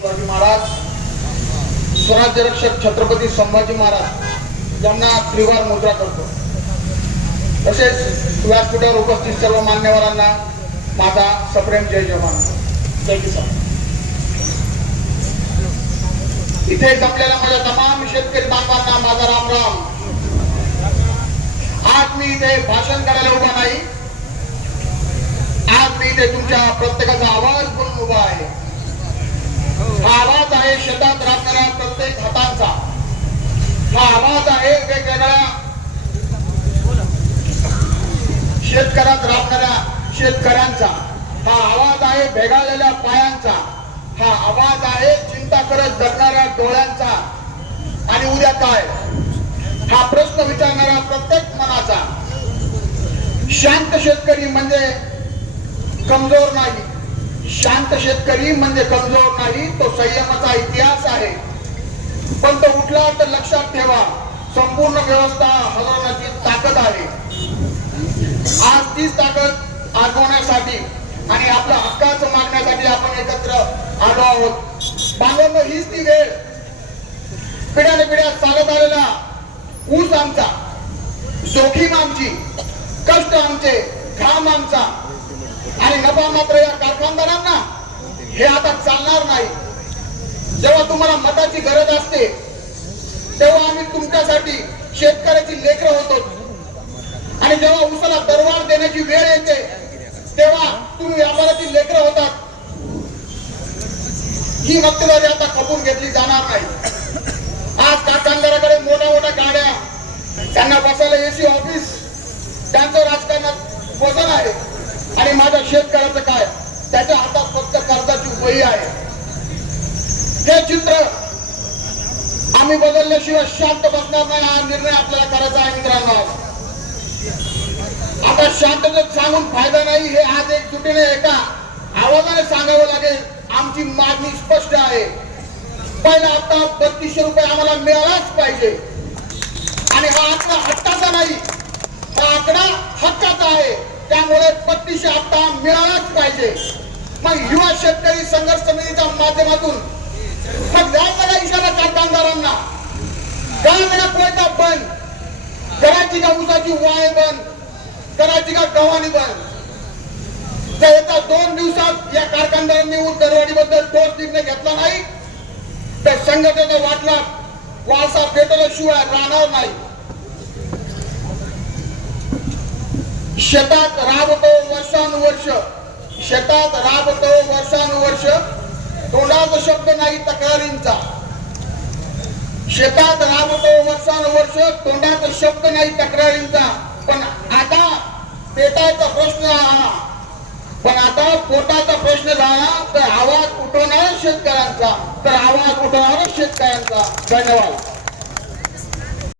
शिवाजी महाराज, स्वराज्य रक्षक छत्रपती संभाजी महाराज यांना त्रिवार मुद्रा करतो। तसेच व्यासपीठावर उपस्थित सर्व मान्यवरांना माझा सप्रेम जय जवान, जय किसान। इथे जमलेल्या माझ्या तमाम शेतकरी बांधवांना माझा राम राम। आज मी इथे भाषण करायला उभा नाही, आज मी इथे तुमच्या प्रत्येकाचा आवाज बनून उभा आहे। हा आवाज आहे शेतात राबणाऱ्या प्रत्येक हातांचा, हा आवाज आहे वेगवेगळ्या शेतकऱ्यात राबणाऱ्या शेतकऱ्यांचा, हा आवाज आहे भेगाळलेल्या पायांचा, हा आवाज आहे चिंता करत जगणाऱ्या डोळ्यांचा आणि उद्या काय हा प्रश्न विचारणारा प्रत्येक मनाचा। शांत शेतकरी म्हणजे कमजोर नाही, शांत शेतकरी म्हणजे कमजोर नाही, तो संयमाचा इतिहास आहे। पण तो उठला तर लक्षात ठेवा, संपूर्ण व्यवस्था हलवण्याची ताकद आहे। आज तीच ताकद आजवण्यासाठी आणि आपल्या हक्काचं मागण्यासाठी आपण एकत्र आलो आहोत। बांधवांनो, हीच ती वेळ। पिढ्याने पिढ्या चालत आलेला ऊस आमचा, जोखीम आमची, कष्ट आमचे, घाम आमचा आणि नफा मात्र या कारखानदारांना हे आता चालणार नाही। जेव्हा तुम्हाला मताची गरज असते तेव्हा आम्ही तुमच्यासाठी शेतकऱ्याची लेकरं होतो आणि जेव्हा ऊसाला दरवाढ देण्याची वेळ येते तेव्हा तुम्ही व्यापाराची लेकरं होतात। ही मक्तेदारी आता खपून घेतली जाणार नाही। आज कारखानदाराकडे मोठ्या मोठ्या गाड्या, त्यांना बसायला एसी ऑफिस, त्यांचं राजकारणात वजन आहे आणि माझ्या शेतकऱ्याचं काय, त्याच्या हातात फक्त कर्जाची वही आहे। हे चित्र आम्ही बदलल्याशिवाय शांत बसणार नाही। हा निर्णय आपल्याला करायचा आहे मित्रांनो। आता शांततेत सांगून फायदा नाही, हे आज एकजुटीने एका आवाजाने सांगावं लागेल। आमची मागणी स्पष्ट आहे। पहिला हप्ता 3200 रुपये आम्हाला मिळालाच पाहिजे आणि हा आकडा हक्काचा नाही, हा आकडा हक्काचा आहे। त्यामुळे 3200 हप्ता मिळालाच पाहिजे। मग युवा शेतकरी संघर्ष समितीच्या माध्यमातून मग द्यायचा इशारा कारखानदारांना, करायचं का कोयता बंद, करायची का ऊसाची वाय बंद, करायची का गव्हाणी बंद। जर येत्या 2 दिवसात या कारखानदारांनी ऊस दरवाढीबद्दल ठोस निर्णय घेतला नाही तर संघटनेचा वाटला वारसा पेटवल्याशिवाय राहणार नाही। शेतात राबतो वर्षानुवर्ष, शेतात राबतो वर्षानुवर्ष, तोंडाचा शब्द नाही तक्रारींचा। शेतात राबतो वर्षानुवर्ष, तोंडाचा शब्द नाही तक्रारींचा। पण आता पेटायचा प्रश्न हा, पण आता पोटाचा प्रश्न झाला तर आवाज उठवणार शेतकऱ्यांचा, तर आवाज उठवणार शेतकऱ्यांचा। धन्यवाद।